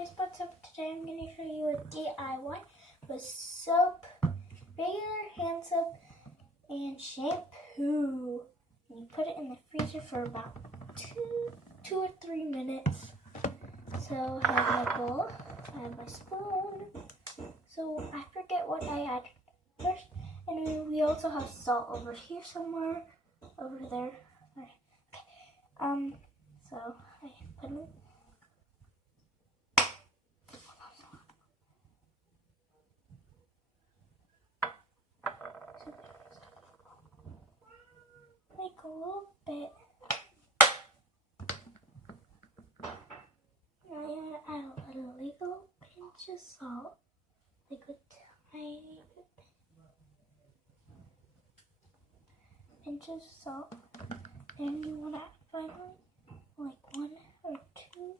guys, what's up? Today I'm going to show you a DIY with soap, regular hand soap, and shampoo. And you put it in the freezer for about two or 3 minutes. So I have my bowl, I have my spoon. So I forget what I add first. And then we also have salt over here somewhere, over there. Okay. So I put it. Like a little bit. Now I'm gonna add a little pinch of salt, like a tiny pinch of salt. And you wanna finally like 1 or 2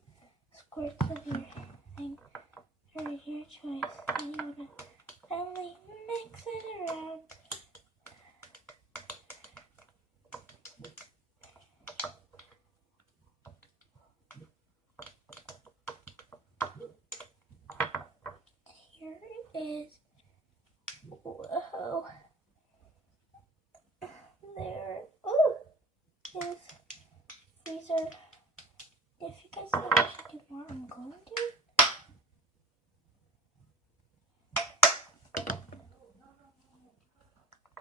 squirts of your thing for your choice. And you wanna finally mix it around. Here it is. Whoa. There. Ooh. Is freezer. If you guys think I should do more, I'm going to.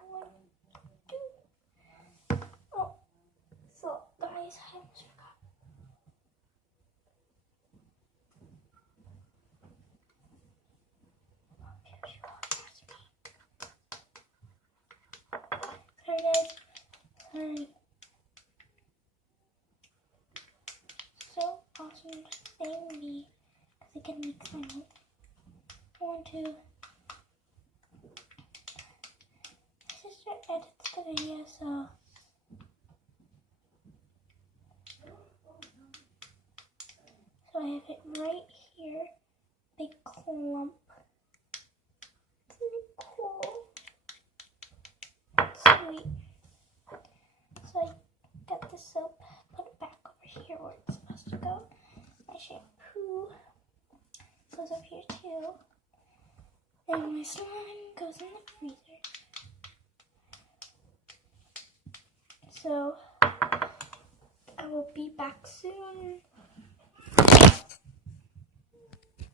One, two. Oh, so guys, I almost forgot. Sorry guys. Sorry. So awesome saying me because I can mix my own. I want to. My sister edits the video, so I have it right here. Big clump. It's really cool. Sweet. So I got the soap, put it back over here where it's supposed to go. My shampoo goes up here too. And my slime goes in the freezer. So I will be back soon.